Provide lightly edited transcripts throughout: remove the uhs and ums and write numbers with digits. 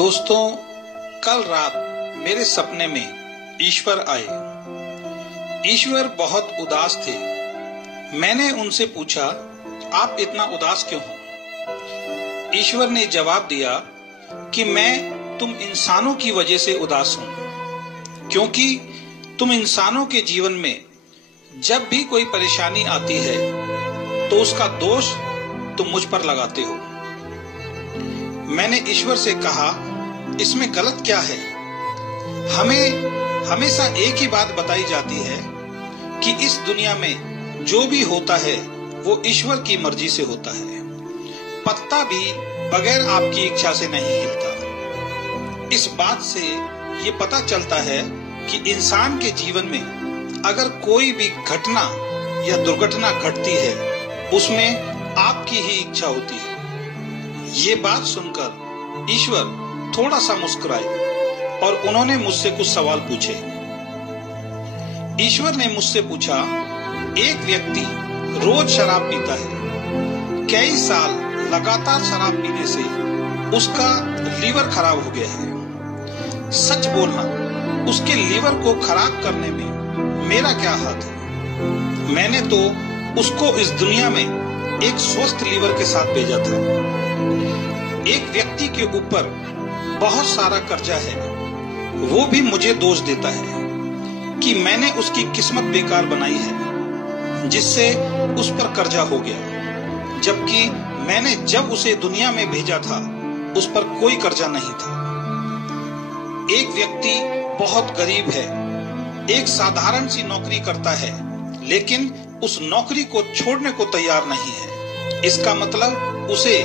दोस्तों, कल रात मेरे सपने में ईश्वर आए। ईश्वर बहुत उदास थे। मैंने उनसे पूछा, आप इतना उदास क्यों हो? ईश्वर ने जवाब दिया कि मैं तुम इंसानों की वजह से उदास हूं, क्योंकि तुम इंसानों के जीवन में जब भी कोई परेशानी आती है तो उसका दोष तुम मुझ पर लगाते हो। मैंने ईश्वर से कहा, इसमें गलत क्या है? हमें हमेशा एक ही बात बताई जाती है कि इस दुनिया में जो भी होता है वो ईश्वर की मर्जी से होता है। पत्ता भी बगैर आपकी इच्छा से नहीं हिलता। इस बात से ये पता चलता है कि इंसान के जीवन में अगर कोई भी घटना या दुर्घटना घटती है, उसमें आपकी ही इच्छा होती है। ये बात सुनकर ईश्वर थोड़ा सा मुस्कुराए और उन्होंने मुझसे कुछ सवाल पूछे। ईश्वर ने मुझसे पूछा, एक व्यक्ति रोज शराब पीता है, कई साल लगातार शराब पीने से उसका लीवर खराब हो गया है। सच बोलना, उसके लीवर को खराब करने में मेरा क्या हाथ है? मैंने तो उसको इस दुनिया में एक स्वस्थ लीवर के साथ भेजा था। एक व्यक्ति के ऊपर बहुत सारा कर्जा है, वो भी मुझे दोष देता है कि मैंने उसकी किस्मत बेकार बनाई है, जिससे उस पर कर्जा हो गया, जबकि मैंने जब उसे दुनिया में भेजा था उस पर कोई कर्जा नहीं था। एक व्यक्ति बहुत गरीब है, एक साधारण सी नौकरी करता है, लेकिन उस नौकरी को छोड़ने को तैयार नहीं है। इसका मतलब उसे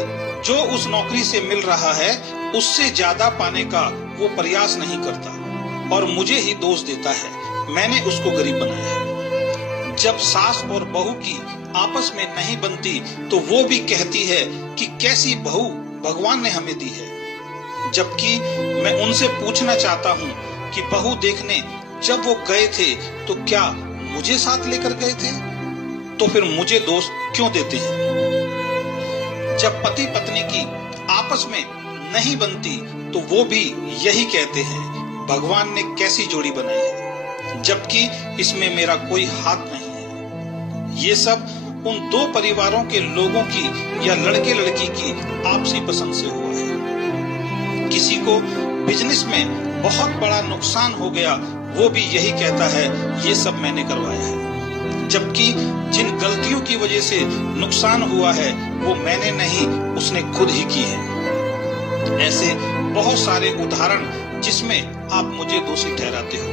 जो उस नौकरी से मिल रहा है उससे ज्यादा पाने का वो प्रयास नहीं करता और मुझे ही दोष देता है, मैंने उसको गरीब बनाया है। जब सास और बहू की आपस में नहीं बनती तो वो भी कहती है कि कैसी बहू भगवान ने हमें दी है। जबकि मैं उनसे पूछना चाहता हूँ कि बहू देखने जब वो गए थे तो क्या मुझे साथ लेकर गए थे? तो फिर मुझे दोष क्यों देते हैं? जब पति पत्नी की आपस में नहीं बनती तो वो भी यही कहते हैं, भगवान ने कैसी जोड़ी बनाई है, जबकि इसमें मेरा कोई हाथ नहीं है। ये सब उन दो परिवारों के लोगों की या लड़के लड़की की आपसी पसंद से हुआ है। किसी को बिजनेस में बहुत बड़ा नुकसान हो गया, वो भी यही कहता है, ये सब मैंने करवाया है, जबकि जिन गलतियों की वजह से नुकसान हुआ है वो मैंने नहीं, उसने खुद ही की है। ऐसे बहुत सारे उदाहरण जिसमें आप मुझे दोषी ठहराते हो।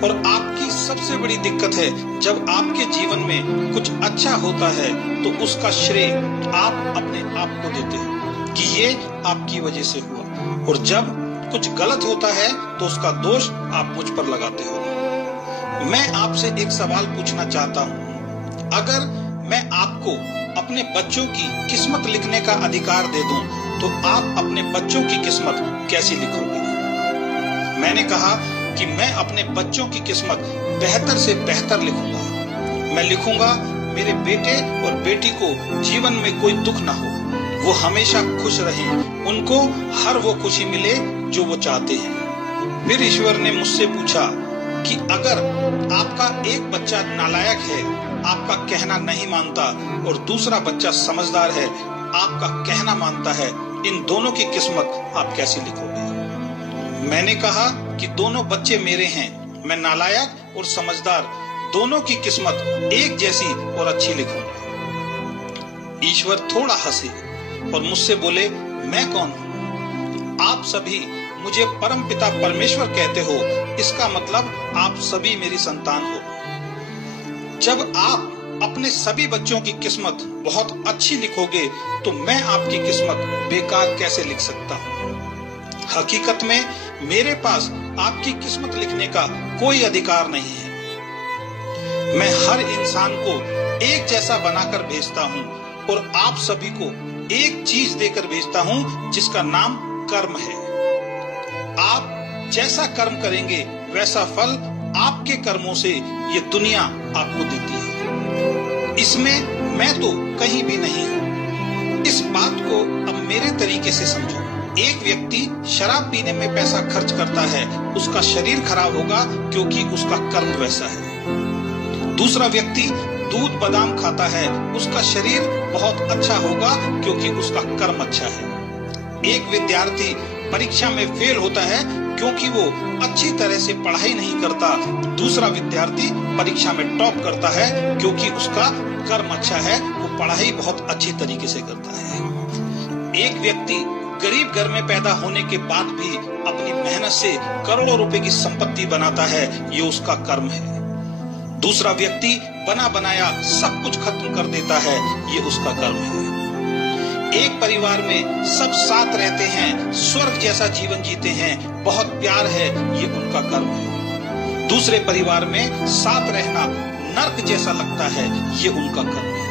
और आपकी सबसे बड़ी दिक्कत है, जब आपके जीवन में कुछ अच्छा होता है तो उसका श्रेय आप अपने आप को देते हो कि ये आपकी वजह से हुआ, और जब कुछ गलत होता है तो उसका दोष आप मुझ पर लगाते हो। मैं आपसे एक सवाल पूछना चाहता हूँ, अगर मैं आपको अपने बच्चों की किस्मत लिखने का अधिकार दे दूं तो आप अपने बच्चों की किस्मत कैसी लिखोगे? मैंने कहा कि मैं अपने बच्चों की किस्मत बेहतर से बेहतर लिखूंगा। मैं लिखूंगा मेरे बेटे और बेटी को जीवन में कोई दुख ना हो, वो हमेशा खुश रहें, उनको हर वो खुशी मिले जो वो चाहते हैं। फिर ईश्वर ने मुझसे पूछा कि अगर आपका एक बच्चा नालायक है, आपका कहना नहीं मानता, और दूसरा बच्चा समझदार है, आपका कहना मानता है, इन दोनों की किस्मत आप कैसी लिखोगे? मैंने कहा कि दोनों बच्चे मेरे हैं, मैं नालायक और समझदार दोनों की किस्मत एक जैसी और अच्छी लिखूंगा। ईश्वर थोड़ा हंसे और मुझसे बोले, मैं कौन हूँ? आप सभी मुझे परमपिता परमेश्वर कहते हो, इसका मतलब आप सभी मेरी संतान हो। जब आप अपने सभी बच्चों की किस्मत बहुत अच्छी लिखोगे तो मैं आपकी किस्मत बेकार कैसे लिख सकता हूँ? हकीकत में मेरे पास आपकी किस्मत लिखने का कोई अधिकार नहीं है। मैं हर इंसान को एक जैसा बनाकर भेजता हूँ और आप सभी को एक चीज देकर भेजता हूँ जिसका नाम कर्म है। आप जैसा कर्म करेंगे वैसा फल आपके कर्मों से ये दुनिया आपको देती है। इसमें मैं तो कहीं भी नहीं हूँ। इस बात को अब मेरे तरीके से समझो। एक व्यक्ति शराब पीने में पैसा खर्च करता है, उसका शरीर खराब होगा क्योंकि उसका कर्म वैसा है। दूसरा व्यक्ति दूध बादाम खाता है, उसका शरीर बहुत अच्छा होगा क्योंकि उसका कर्म अच्छा है। एक विद्यार्थी परीक्षा में फेल होता है क्योंकि वो अच्छी तरह से पढ़ाई नहीं करता। दूसरा विद्यार्थी परीक्षा में टॉप करता है क्योंकि उसका कर्म अच्छा है, वो पढ़ाई बहुत अच्छी तरीके से करता है। एक व्यक्ति गरीब घर में पैदा होने के बाद भी अपनी मेहनत से करोड़ों रुपए की संपत्ति बनाता है, ये उसका कर्म है। दूसरा व्यक्ति बना बनाया सब कुछ खत्म कर देता है, ये उसका कर्म है। एक परिवार में सब साथ रहते हैं, स्वर्ग जैसा जीवन जीते हैं, बहुत प्यार है, ये उनका कर्म है। दूसरे परिवार में साथ रहना नर्क जैसा लगता है, ये उनका कर्म है।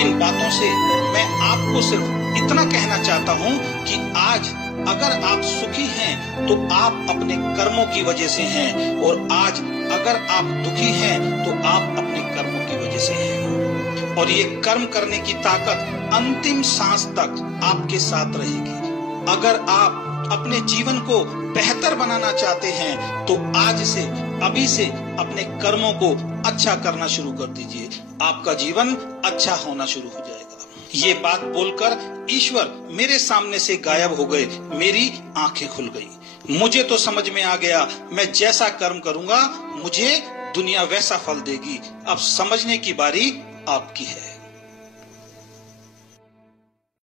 इन बातों से मैं आपको सिर्फ इतना कहना चाहता हूं कि आज अगर आप सुखी हैं तो आप अपने कर्मों की वजह से हैं, और आज अगर आप दुखी हैं तो आप अपने कर्मों की वजह से हैं। और ये कर्म करने की ताकत अंतिम सांस तक आपके साथ रहेगी। अगर आप अपने जीवन को बेहतर बनाना चाहते हैं तो आज से, अभी से अपने कर्मों को अच्छा करना शुरू कर दीजिए, आपका जीवन अच्छा होना शुरू हो जाएगा। ये बात बोलकर ईश्वर मेरे सामने से गायब हो गए, मेरी आंखें खुल गई। मुझे तो समझ में आ गया, मैं जैसा कर्म करूंगा मुझे दुनिया वैसा फल देगी। अब समझने की बारी आपकी है।